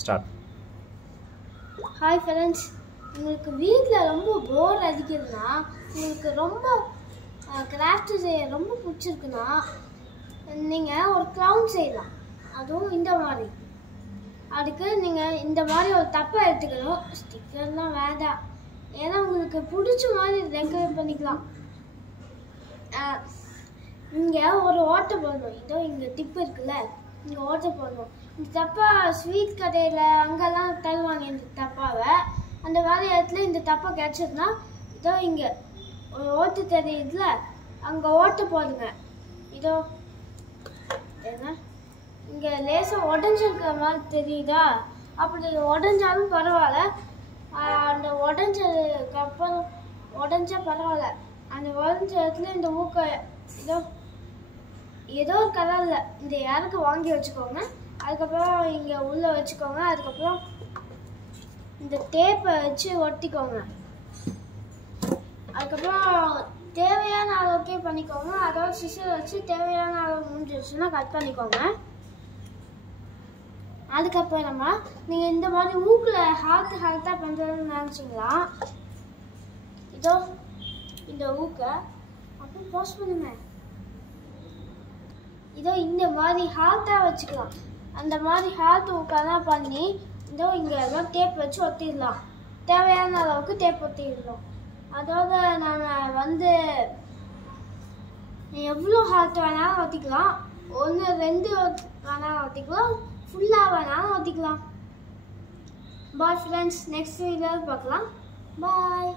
Start. Hi friends, உங்களுக்கு வீட்டில் ரொம்ப போர் அடிக்குதுன்னா, உங்களுக்கு ரொம்ப கிராஃப்ட் செய்ய ரொம்ப பிடிச்சிருக்குன்னா நீங்கள் ஒரு க்ளவுன் செய்யலாம். அதுவும் இந்த மாதிரி. அதுக்கு நீங்கள் இந்த மாதிரி ஒரு தப்பை எடுத்துக்கணும். ஸ்டிக்கர்லாம் வேண்டாம், ஏன்னா உங்களுக்கு பிடிச்ச மாதிரி டெக்கரேட் பண்ணிக்கலாம். இங்கே ஒரு ஓட்டை போடணும். இதோ இங்கே டிப்பு இருக்குல்ல, இங்கே ஓட்டை போடணும். இந்த தப்பா ஸ்வீட் கடையில் அங்கெல்லாம் தருவாங்க. இந்த தப்பாவை அந்த மாதிரி இடத்துல இந்த தப்பா கிடச்சதுன்னா இதோ இங்கே ஒரு ஓட்டு தெரியுதுல, அங்கே ஓட்டை போடுங்க. இதோ என்ன இங்கே லேசாக உடஞ்சிருக்கிற மாதிரி தெரியுதா? அப்படி உடஞ்சாலும் பரவாயில்ல. அந்த உடஞ்சதுக்கு அப்புறம் உடஞ்சா பரவாயில்ல. அந்த உடஞ்ச இடத்துல இந்த ஊக்க ஏதோ ஒரு கலரில் இந்த யாருக்கு வாங்கி வச்சுக்கோங்க. அதுக்கப்புறம் இங்கே உள்ளே வச்சுக்கோங்க. அதுக்கப்புறம் இந்த டேப்பை வச்சு ஒட்டிக்கோங்க. அதுக்கப்புறம் தேவையான அளவுக்கே பண்ணிக்கோங்க. அதோட சிசர் வச்சு தேவையான அளவு முடிஞ்சிருச்சுன்னா கட் பண்ணிக்கோங்க. அதுக்கப்புறமா நீங்கள் இந்த மாதிரி ஊக்கில் ஹார்ட்டாக பண்ணுறதுன்னு நினச்சிங்களா, இதோ இந்த ஊக்கை அப்புறம் போஸ்ட் பண்ணுங்க. இதோ இந்த மாதிரி ஹார்ட்டாக வச்சுக்கலாம். அந்த மாதிரி ஹார்ட் ஊக்கெல்லாம் பண்ணி இதோ இங்கே எல்லாம் டேப் வச்சு ஒட்டிடலாம். தேவையான அளவுக்கு டேப் ஒட்டிடலாம். அதோட நம்ம எவ்வளோ ஹார்ட் வேணாலும் ஒட்டிக்கலாம். 1 2 வேணாலும் ஒட்டிக்கலாம். ஃபுல்லாக வேணாலும் ஒட்டிக்கலாம். பாய் ஃப்ரெண்ட்ஸ், நெக்ஸ்ட் வீடியோவில் பார்க்கலாம். பாய்.